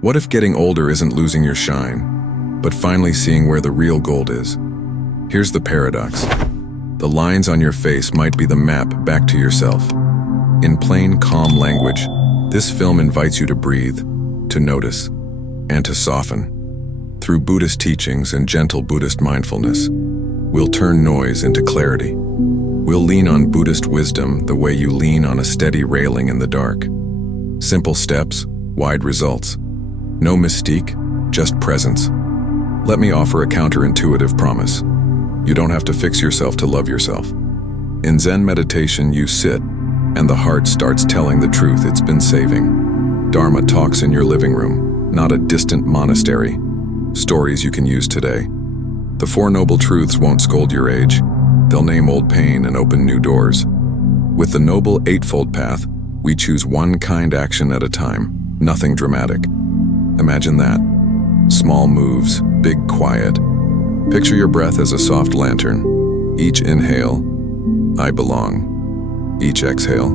What if getting older isn't losing your shine, but finally seeing where the real gold is? Here's the paradox. The lines on your face might be the map back to yourself. In plain, calm language, this film invites you to breathe, to notice, and to soften. Through Buddhist teachings and gentle Buddhist mindfulness, we'll turn noise into clarity. We'll lean on Buddhist wisdom the way you lean on a steady railing in the dark. Simple steps, wide results. No mystique, just presence. Let me offer a counterintuitive promise. You don't have to fix yourself to love yourself. In Zen meditation, you sit, and the heart starts telling the truth it's been saving. Dharma talks in your living room, not a distant monastery. Stories you can use today. The Four Noble Truths won't scold your age. They'll name old pain and open new doors. With the Noble Eightfold Path, we choose one kind action at a time, nothing dramatic. Imagine that. Small moves, big quiet. Picture your breath as a soft lantern. Each inhale, I belong. Each exhale,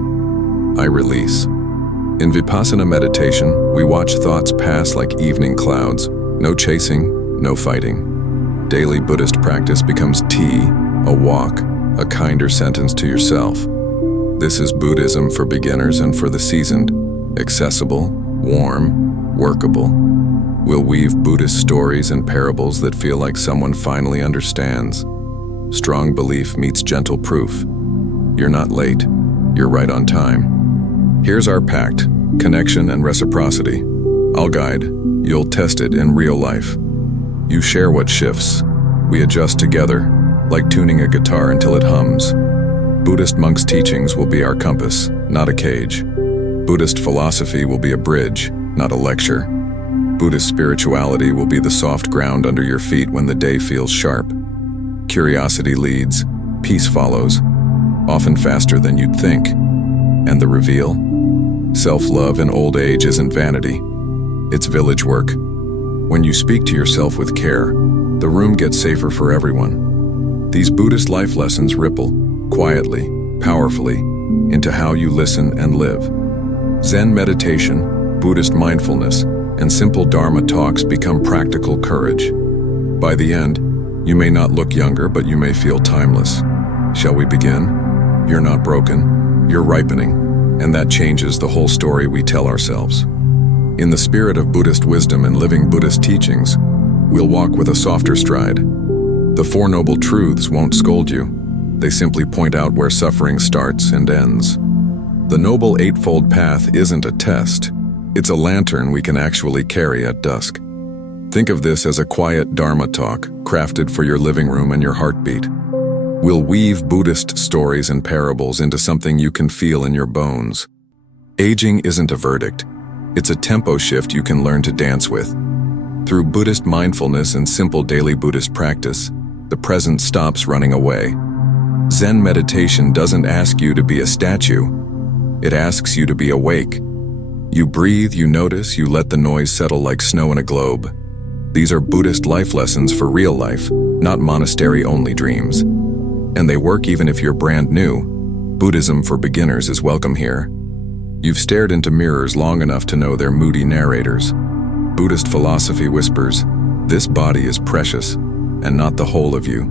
I release. In Vipassana meditation, we watch thoughts pass like evening clouds. No chasing, no fighting. Daily Buddhist practice becomes tea, a walk, a kinder sentence to yourself. This is Buddhism for beginners and for the seasoned. Accessible, warm, workable. We'll weave Buddhist stories and parables that feel like someone finally understands. Strong belief meets gentle proof. You're not late, you're right on time. Here's our pact, connection and reciprocity. I'll guide, you'll test it in real life. You share what shifts. We adjust together, like tuning a guitar until it hums. Buddhist monks' teachings will be our compass, not a cage. Buddhist philosophy will be a bridge, not a lecture. Buddhist spirituality will be the soft ground under your feet when the day feels sharp. Curiosity leads, peace follows, often faster than you'd think. And the reveal? Self-love in old age isn't vanity. It's village work. When you speak to yourself with care, the room gets safer for everyone. These Buddhist life lessons ripple, quietly, powerfully, into how you listen and live. Zen meditation, Buddhist mindfulness, and simple Dharma talks become practical courage. By the end, you may not look younger, but you may feel timeless. Shall we begin? You're not broken, you're ripening, and that changes the whole story we tell ourselves. In the spirit of Buddhist wisdom and living Buddhist teachings, we'll walk with a softer stride. The Four Noble Truths won't scold you. They simply point out where suffering starts and ends. The Noble Eightfold Path isn't a test. It's a lantern we can actually carry at dusk. Think of this as a quiet Dharma talk, crafted for your living room and your heartbeat. We'll weave Buddhist stories and parables into something you can feel in your bones. Aging isn't a verdict. It's a tempo shift you can learn to dance with. Through Buddhist mindfulness and simple daily Buddhist practice, the present stops running away. Zen meditation doesn't ask you to be a statue. It asks you to be awake. You breathe, you notice, you let the noise settle like snow in a globe. These are Buddhist life lessons for real life, not monastery-only dreams. And they work even if you're brand new. Buddhism for beginners is welcome here. You've stared into mirrors long enough to know they're moody narrators. Buddhist philosophy whispers, this body is precious, and not the whole of you.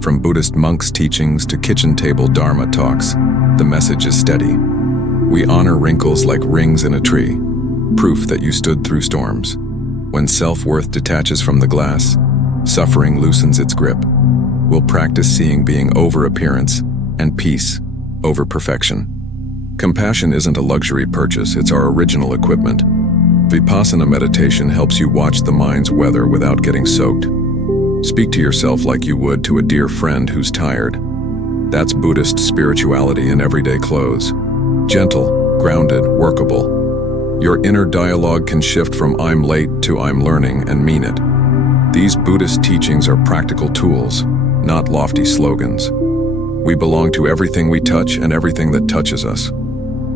From Buddhist monks' teachings to kitchen table Dharma talks, the message is steady. We honor wrinkles like rings in a tree, proof that you stood through storms. When self-worth detaches from the glass, suffering loosens its grip. We'll practice seeing being over appearance and peace over perfection. Compassion isn't a luxury purchase, it's our original equipment. Vipassana meditation helps you watch the mind's weather without getting soaked. Speak to yourself like you would to a dear friend who's tired. That's Buddhist spirituality in everyday clothes. Gentle, grounded, workable. Your inner dialogue can shift from I'm late to I'm learning and mean it. These Buddhist teachings are practical tools, not lofty slogans. We belong to everything we touch and everything that touches us.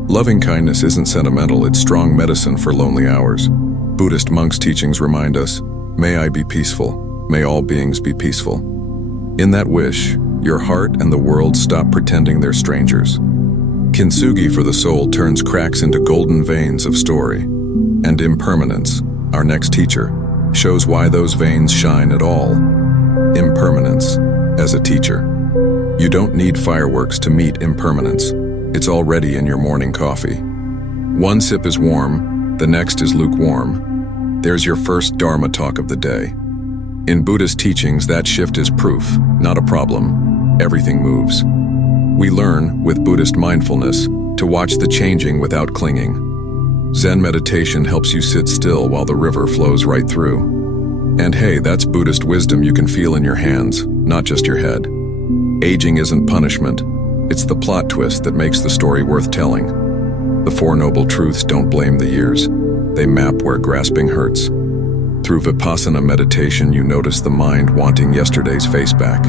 Loving kindness isn't sentimental, it's strong medicine for lonely hours. Buddhist monks' teachings remind us, may I be peaceful, may all beings be peaceful. In that wish, your heart and the world stop pretending they're strangers. Kintsugi for the soul turns cracks into golden veins of story. And impermanence, our next teacher, shows why those veins shine at all. Impermanence. As a teacher, you don't need fireworks to meet impermanence. It's already in your morning coffee. One sip is warm, the next is lukewarm. There's your first Dharma talk of the day. In Buddhist teachings, that shift is proof, not a problem. Everything moves. We learn, with Buddhist mindfulness, to watch the changing without clinging. Zen meditation helps you sit still while the river flows right through. And hey, that's Buddhist wisdom you can feel in your hands, not just your head. Aging isn't punishment. It's the plot twist that makes the story worth telling. The Four Noble Truths don't blame the years. They map where grasping hurts. Through Vipassana meditation, you notice the mind wanting yesterday's face back.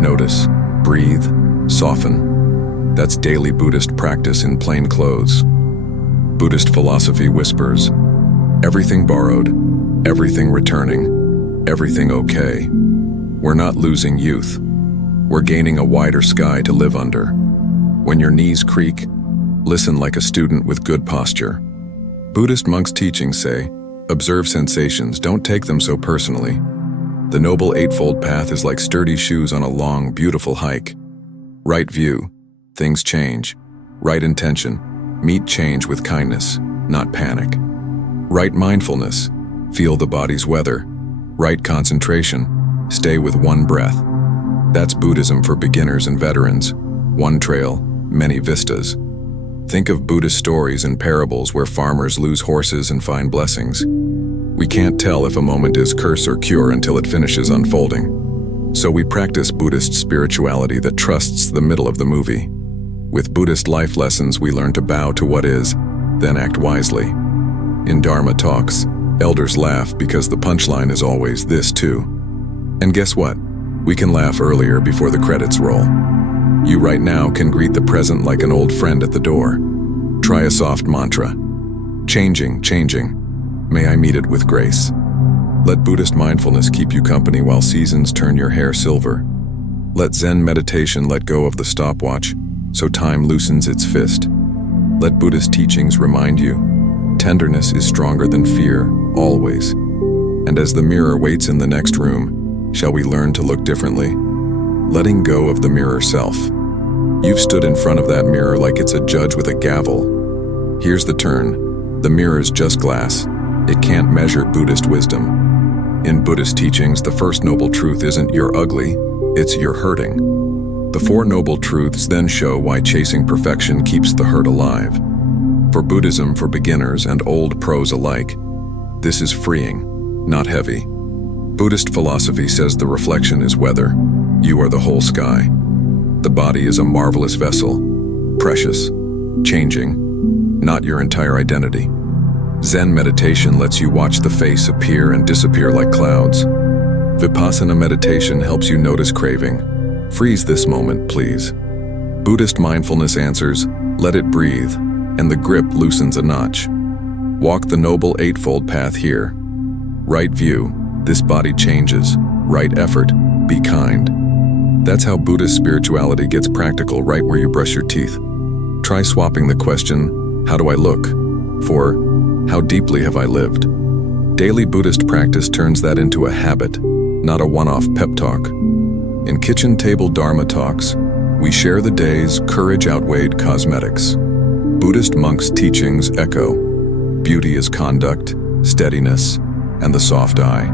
Notice, breathe, soften. That's daily Buddhist practice in plain clothes. Buddhist philosophy whispers, everything borrowed, everything returning, everything okay. We're not losing youth. We're gaining a wider sky to live under. When your knees creak, listen like a student with good posture. Buddhist monks' teachings say, observe sensations, don't take them so personally. The Noble Eightfold Path is like sturdy shoes on a long, beautiful hike. Right view, things change. Right intention, meet change with kindness, not panic. Right mindfulness, feel the body's weather. Right concentration, stay with one breath. That's Buddhism for beginners and veterans. One trail, many vistas. Think of Buddhist stories and parables where farmers lose horses and find blessings. We can't tell if a moment is curse or cure until it finishes unfolding. So we practice Buddhist spirituality that trusts the middle of the movie. With Buddhist life lessons, we learn to bow to what is, then act wisely. In Dharma talks, elders laugh because the punchline is always this too. And guess what? We can laugh earlier before the credits roll. You right now can greet the present like an old friend at the door. Try a soft mantra. Changing, changing. May I meet it with grace. Let Buddhist mindfulness keep you company while seasons turn your hair silver. Let Zen meditation let go of the stopwatch, so time loosens its fist. Let Buddhist teachings remind you, tenderness is stronger than fear, always. And as the mirror waits in the next room, shall we learn to look differently? Letting go of the mirror self. You've stood in front of that mirror like it's a judge with a gavel. Here's the turn. The mirror's just glass. It can't measure Buddhist wisdom. In Buddhist teachings, the first noble truth isn't you're ugly, it's you're hurting. The Four Noble Truths then show why chasing perfection keeps the hurt alive. For Buddhism for beginners and old pros alike, this is freeing, not heavy. Buddhist philosophy says the reflection is weather. You are the whole sky. The body is a marvelous vessel, precious, changing, not your entire identity. Zen meditation lets you watch the face appear and disappear like clouds. Vipassana meditation helps you notice craving. Freeze this moment, please. Buddhist mindfulness answers, let it breathe, and the grip loosens a notch. Walk the Noble Eightfold Path here. Right view, this body changes. Right effort, be kind. That's how Buddhist spirituality gets practical right where you brush your teeth. Try swapping the question, how do I look? For, how deeply have I lived? Daily Buddhist practice turns that into a habit, not a one-off pep talk. In kitchen table Dharma talks, we share the day's courage outweighed cosmetics. Buddhist monks' teachings echo, beauty is conduct, steadiness, and the soft eye.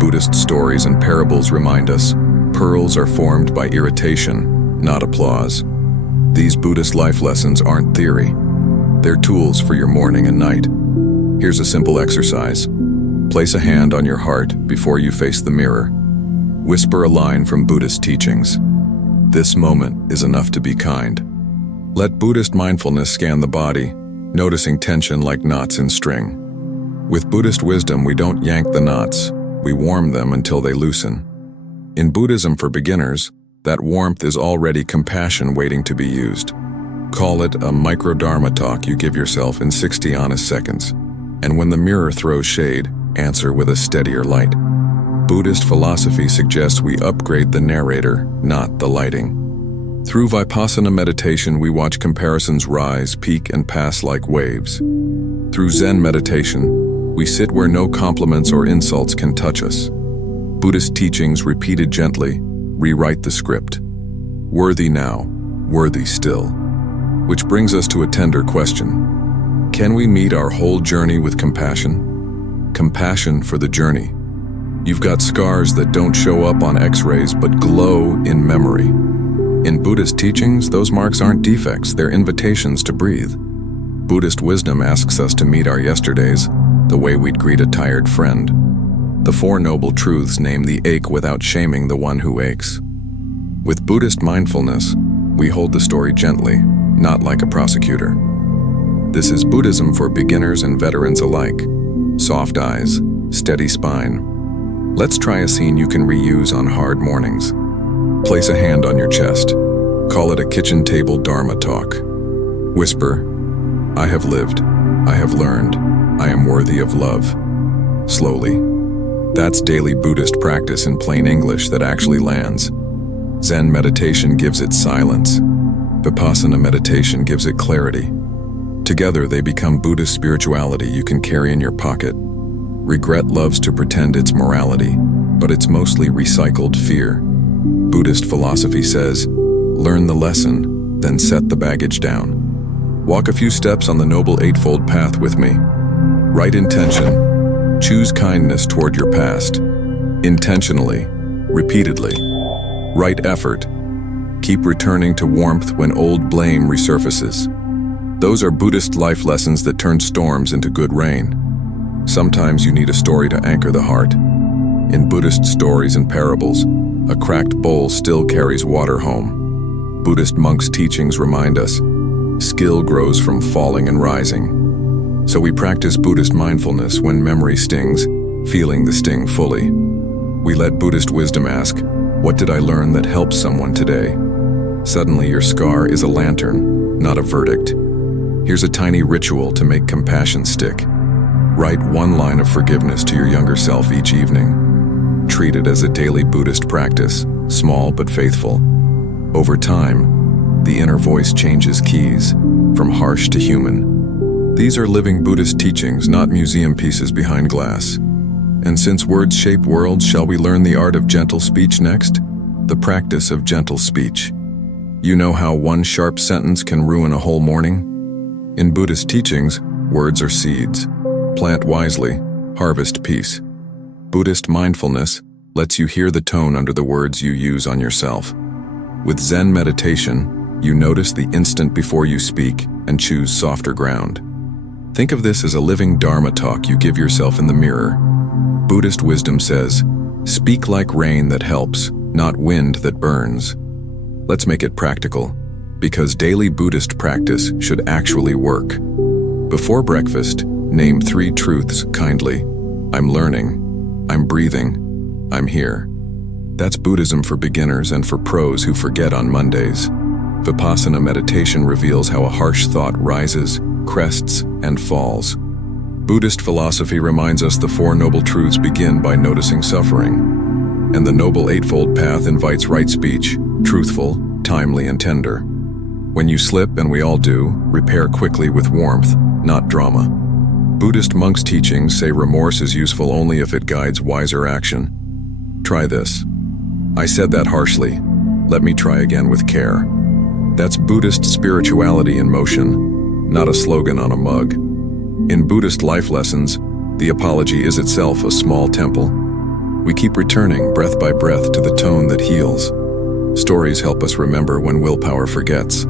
Buddhist stories and parables remind us, pearls are formed by irritation, not applause. These Buddhist life lessons aren't theory. They're tools for your morning and night. Here's a simple exercise. Place a hand on your heart before you face the mirror. Whisper a line from Buddhist teachings. This moment is enough to be kind. Let Buddhist mindfulness scan the body, noticing tension like knots in string. With Buddhist wisdom, we don't yank the knots, we warm them until they loosen. In Buddhism for beginners, that warmth is already compassion waiting to be used. Call it a micro-dharma talk you give yourself in 60 honest seconds. And when the mirror throws shade, answer with a steadier light. Buddhist philosophy suggests we upgrade the narrator, not the lighting. Through Vipassana meditation, we watch comparisons rise, peak, and pass like waves. Through Zen meditation, We sit where no compliments or insults can touch us. Buddhist teachings repeated gently rewrite the script. Worthy now, worthy still. Which brings us to a tender question. Can we meet our whole journey with compassion? Compassion for the journey. You've got scars that don't show up on x-rays but glow in memory. In Buddhist teachings, those marks aren't defects, they're invitations to breathe. Buddhist wisdom asks us to meet our yesterdays the way we'd greet a tired friend. The Four Noble Truths name the ache without shaming the one who aches. With Buddhist mindfulness, we hold the story gently, not like a prosecutor. This is Buddhism for beginners and veterans alike. Soft eyes, steady spine. Let's try a scene you can reuse on hard mornings. Place a hand on your chest. Call it a kitchen table Dharma talk. Whisper, I have lived, I have learned, I am worthy of love. Slowly. That's daily Buddhist practice in plain English that actually lands. Zen meditation gives it silence. Vipassana meditation gives it clarity. Together they become Buddhist spirituality you can carry in your pocket. Regret loves to pretend it's morality, but it's mostly recycled fear. Buddhist philosophy says, learn the lesson, then set the baggage down. Walk a few steps on the Noble Eightfold Path with me. Right intention. Choose kindness toward your past. Intentionally. Repeatedly. Right effort. Keep returning to warmth when old blame resurfaces. Those are Buddhist life lessons that turn storms into good rain. Sometimes you need a story to anchor the heart. In Buddhist stories and parables, a cracked bowl still carries water home. Buddhist monks' teachings remind us, skill grows from falling and rising. So we practice Buddhist mindfulness when memory stings, feeling the sting fully. We let Buddhist wisdom ask, what did I learn that helps someone today? Suddenly your scar is a lantern, not a verdict. Here's a tiny ritual to make compassion stick. Write one line of forgiveness to your younger self each evening. Treat it as a daily Buddhist practice, small but faithful. Over time, the inner voice changes keys, from harsh to human. These are living Buddhist teachings, not museum pieces behind glass. And since words shape worlds, shall we learn the art of gentle speech next? The practice of gentle speech. You know how one sharp sentence can ruin a whole morning? In Buddhist teachings, words are seeds. Plant wisely, harvest peace. Buddhist mindfulness lets you hear the tone under the words you use on yourself. With Zen meditation, you notice the instant before you speak and choose softer ground. Think of this as a living Dharma talk you give yourself in the mirror. Buddhist wisdom says, speak like rain that helps, not wind that burns. Let's make it practical, because daily Buddhist practice should actually work. Before breakfast, name 3 truths kindly. I'm learning, I'm breathing, I'm here. That's Buddhism for beginners and for pros who forget on Mondays. Vipassana meditation reveals how a harsh thought rises, crests, and falls. Buddhist philosophy reminds us the Four Noble Truths begin by noticing suffering. And the Noble Eightfold Path invites right speech, truthful, timely, and tender. When you slip, and we all do, repair quickly with warmth, not drama. Buddhist monks' teachings say remorse is useful only if it guides wiser action. Try this. I said that harshly. Let me try again with care. That's Buddhist spirituality in motion, not a slogan on a mug. In Buddhist life lessons, the apology is itself a small temple. We keep returning, breath by breath, to the tone that heals. Stories help us remember when willpower forgets.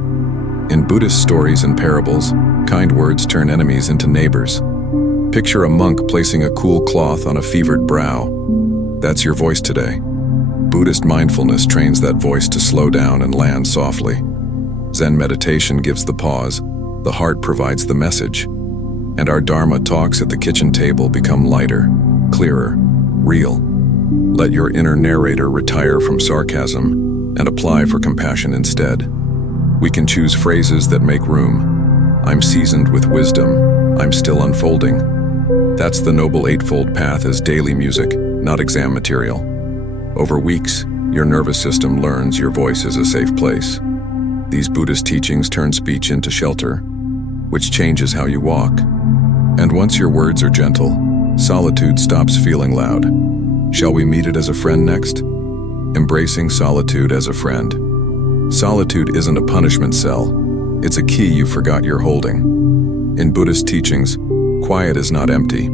In Buddhist stories and parables, kind words turn enemies into neighbors. Picture a monk placing a cool cloth on a fevered brow. That's your voice today. Buddhist mindfulness trains that voice to slow down and land softly. Zen meditation gives the pause, the heart provides the message. And our Dharma talks at the kitchen table become lighter, clearer, real. Let your inner narrator retire from sarcasm and apply for compassion instead. We can choose phrases that make room. I'm seasoned with wisdom. I'm still unfolding. That's the Noble Eightfold Path as daily music, not exam material. Over weeks, your nervous system learns your voice is a safe place. These Buddhist teachings turn speech into shelter, which changes how you walk. And once your words are gentle, solitude stops feeling loud. Shall we meet it as a friend next? Embracing solitude as a friend. Solitude isn't a punishment cell. It's a key you forgot you're holding. In Buddhist teachings, quiet is not empty.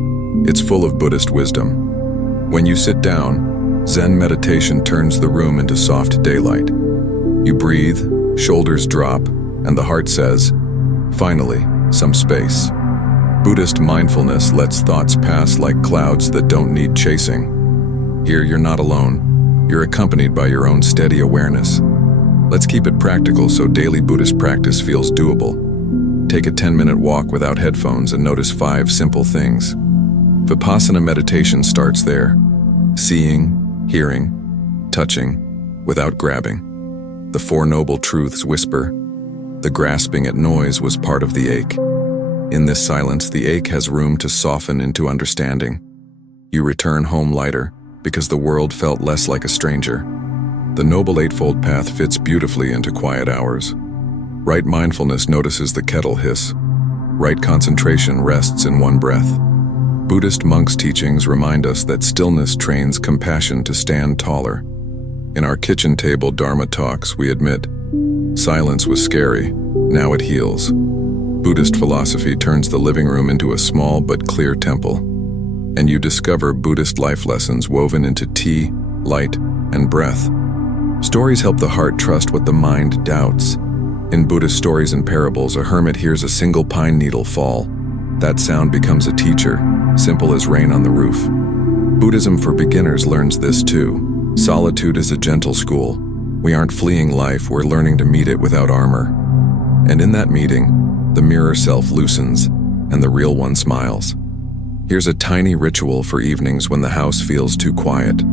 It's full of Buddhist wisdom. When you sit down, Zen meditation turns the room into soft daylight. You breathe, shoulders drop, and the heart says, finally, some space. Buddhist mindfulness lets thoughts pass like clouds that don't need chasing. Here, you're not alone. You're accompanied by your own steady awareness. Let's keep it practical so daily Buddhist practice feels doable. Take a 10-minute walk without headphones and notice 5 simple things. Vipassana meditation starts there. Seeing, hearing, touching, without grabbing. The 4 Noble Truths whisper. The grasping at noise was part of the ache. In this silence, the ache has room to soften into understanding. You return home lighter, because the world felt less like a stranger. The Noble Eightfold Path fits beautifully into quiet hours. Right mindfulness notices the kettle hiss. Right concentration rests in one breath. Buddhist monks' teachings remind us that stillness trains compassion to stand taller. In our kitchen table Dharma talks, we admit, silence was scary, now it heals. Buddhist philosophy turns the living room into a small but clear temple. And you discover Buddhist life lessons woven into tea, light, and breath. Stories help the heart trust what the mind doubts. In Buddhist stories and parables, a hermit hears a single pine needle fall. That sound becomes a teacher, simple as rain on the roof. Buddhism for beginners learns this too. Solitude is a gentle school. We aren't fleeing life, we're learning to meet it without armor. And in that meeting, the mirror self loosens, and the real one smiles. Here's a tiny ritual for evenings when the house feels too quiet.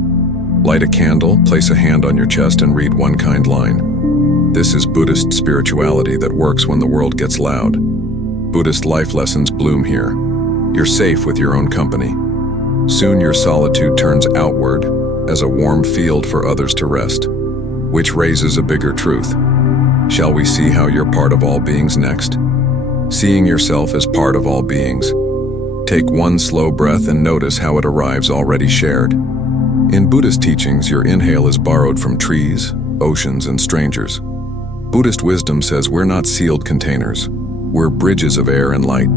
Light a candle, place a hand on your chest, and read one kind line. This is Buddhist spirituality that works when the world gets loud. Buddhist life lessons bloom here. You're safe with your own company. Soon your solitude turns outward as a warm field for others to rest, which raises a bigger truth. Shall we see how you're part of all beings next? Seeing yourself as part of all beings. Take one slow breath and notice how it arrives already shared. In Buddhist teachings, your inhale is borrowed from trees, oceans, and strangers. Buddhist wisdom says we're not sealed containers. We're bridges of air and light.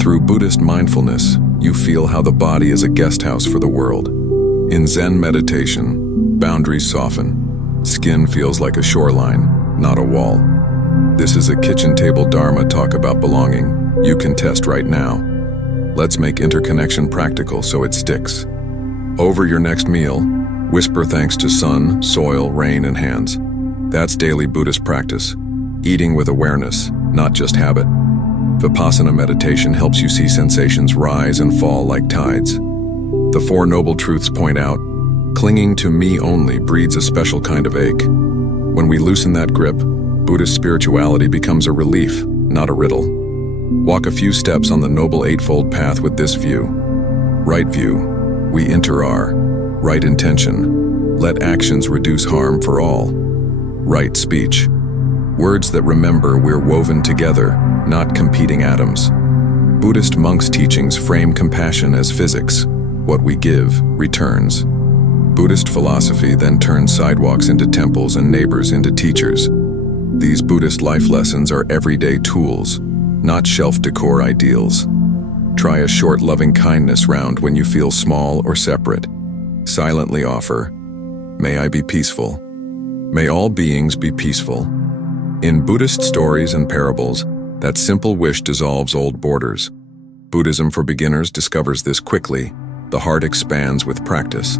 Through Buddhist mindfulness, you feel how the body is a guest house for the world. In Zen meditation, boundaries soften. Skin feels like a shoreline, not a wall. This is a kitchen table Dharma talk about belonging. You can test right now. Let's make interconnection practical so it sticks. Over your next meal, whisper thanks to sun, soil, rain, and hands. That's daily Buddhist practice. Eating with awareness, not just habit. Vipassana meditation helps you see sensations rise and fall like tides. The 4 Noble Truths point out, clinging to me only breeds a special kind of ache. When we loosen that grip, Buddhist spirituality becomes a relief, not a riddle. Walk a few steps on the Noble Eightfold Path with this view. Right view, we enter our. Right intention, let actions reduce harm for all. Right speech, words that remember we're woven together, not competing atoms. Buddhist monks' teachings frame compassion as physics. What we give returns. Buddhist philosophy then turns sidewalks into temples and neighbors into teachers. These Buddhist life lessons are everyday tools, not shelf decor ideals. Try a short loving kindness round when you feel small or separate. Silently offer, may I be peaceful. May all beings be peaceful. In Buddhist stories and parables, that simple wish dissolves old borders. Buddhism for beginners discovers this quickly. The heart expands with practice.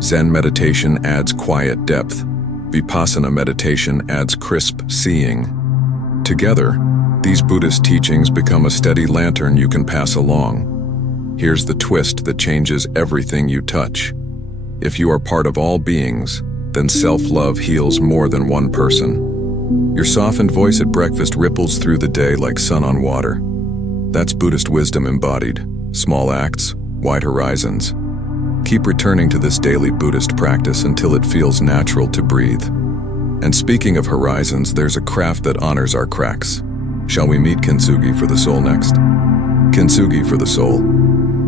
Zen meditation adds quiet depth. Vipassana meditation adds crisp seeing. Together, these Buddhist teachings become a steady lantern you can pass along. Here's the twist that changes everything you touch. If you are part of all beings, then self-love heals more than one person. Your softened voice at breakfast ripples through the day like sun on water. That's Buddhist wisdom embodied. Small acts, wide horizons. Keep returning to this daily Buddhist practice until it feels natural to breathe. And speaking of horizons, there's a craft that honors our cracks. Shall we meet kintsugi for the soul next? Kintsugi for the soul.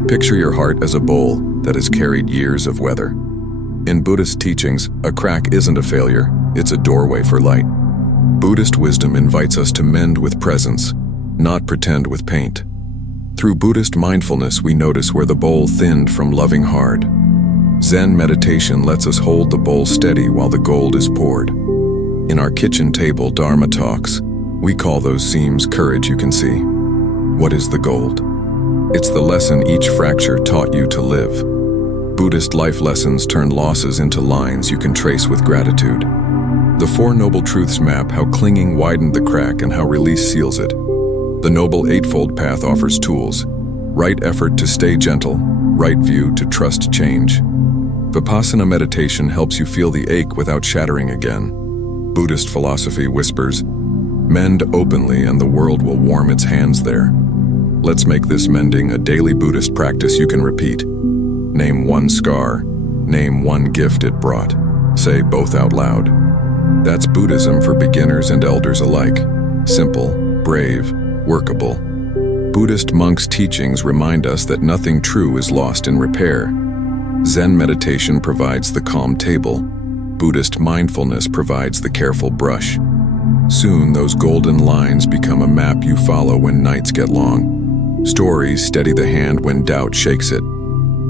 Picture your heart as a bowl that has carried years of weather. In Buddhist teachings, a crack isn't a failure, it's a doorway for light. Buddhist wisdom invites us to mend with presence, not pretend with paint. Through Buddhist mindfulness, we notice where the bowl thinned from loving hard. Zen meditation lets us hold the bowl steady while the gold is poured. In our kitchen table Dharma talks, we call those seams courage you can see. What is the gold? It's the lesson each fracture taught you to live. Buddhist life lessons turn losses into lines you can trace with gratitude. The Four Noble Truths map how clinging widened the crack and how release seals it. The Noble Eightfold Path offers tools: right effort to stay gentle, right view to trust change. Vipassana meditation helps you feel the ache without shattering again. Buddhist philosophy whispers, mend openly and the world will warm its hands there. Let's make this mending a daily Buddhist practice you can repeat. Name one scar, name one gift it brought. Say both out loud. That's Buddhism for beginners and elders alike. Simple, brave, workable. Buddhist monks' teachings remind us that nothing true is lost in repair. Zen meditation provides the calm table. Buddhist mindfulness provides the careful brush. Soon, those golden lines become a map you follow when nights get long. Stories steady the hand when doubt shakes it.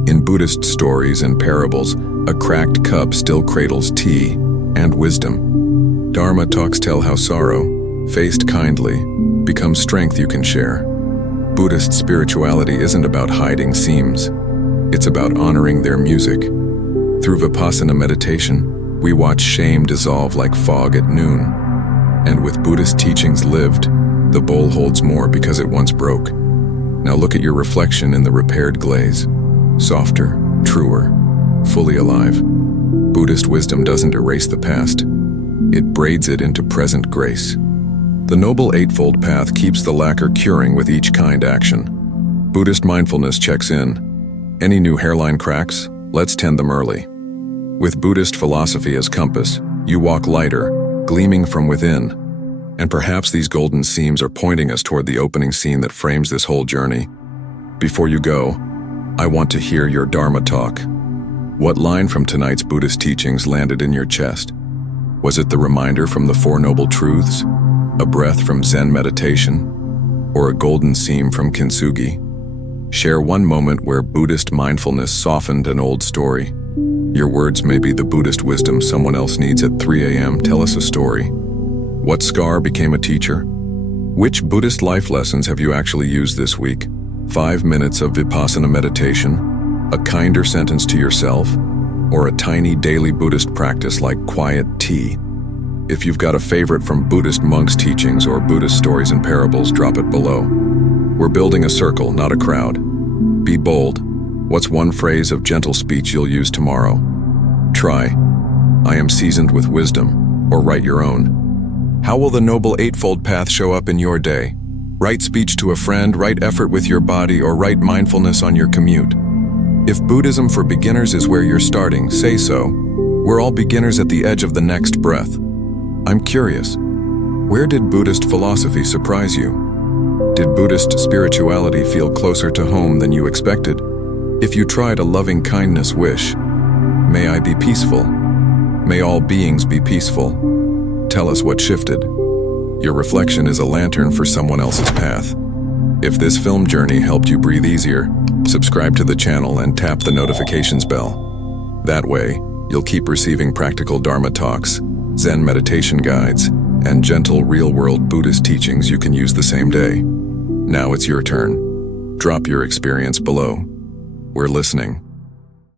In Buddhist stories and parables, a cracked cup still cradles tea and wisdom. Dharma talks tell how sorrow, faced kindly, becomes strength you can share. Buddhist spirituality isn't about hiding seams. It's about honoring their music. Through Vipassana meditation, we watch shame dissolve like fog at noon. And with Buddhist teachings lived, the bowl holds more because it once broke. Now look at your reflection in the repaired glaze. Softer, truer, fully alive. Buddhist wisdom doesn't erase the past. It braids it into present grace. The Noble Eightfold Path keeps the lacquer curing with each kind action. Buddhist mindfulness checks in. Any new hairline cracks? Let's tend them early. With Buddhist philosophy as compass, you walk lighter, gleaming from within. And perhaps these golden seams are pointing us toward the opening scene that frames this whole journey. Before you go, I want to hear your Dharma talk. What line from tonight's Buddhist teachings landed in your chest? Was it the reminder from the Four Noble Truths, a breath from Zen meditation, or a golden seam from Kintsugi? Share one moment where Buddhist mindfulness softened an old story. Your words may be the Buddhist wisdom someone else needs at 3 a.m. Tell us a story. What scar became a teacher? Which Buddhist life lessons have you actually used this week? 5 minutes of Vipassana meditation, a kinder sentence to yourself, or a tiny daily Buddhist practice like quiet tea? If you've got a favorite from Buddhist monks' teachings or Buddhist stories and parables, drop it below. We're building a circle, not a crowd. Be bold. What's one phrase of gentle speech you'll use tomorrow? Try, I am seasoned with wisdom, or write your own. How will the Noble Eightfold Path show up in your day? Write speech to a friend, write effort with your body, or write mindfulness on your commute. If Buddhism for beginners is where you're starting, say so. We're all beginners at the edge of the next breath. I'm curious, where did Buddhist philosophy surprise you? Did Buddhist spirituality feel closer to home than you expected? If you tried a loving kindness wish, may I be peaceful. May all beings be peaceful. Tell us what shifted. Your reflection is a lantern for someone else's path. If this film journey helped you breathe easier, subscribe to the channel and tap the notifications bell. That way, you'll keep receiving practical Dharma talks, Zen meditation guides, and gentle real-world Buddhist teachings you can use the same day. Now it's your turn. Drop your experience below. We're listening.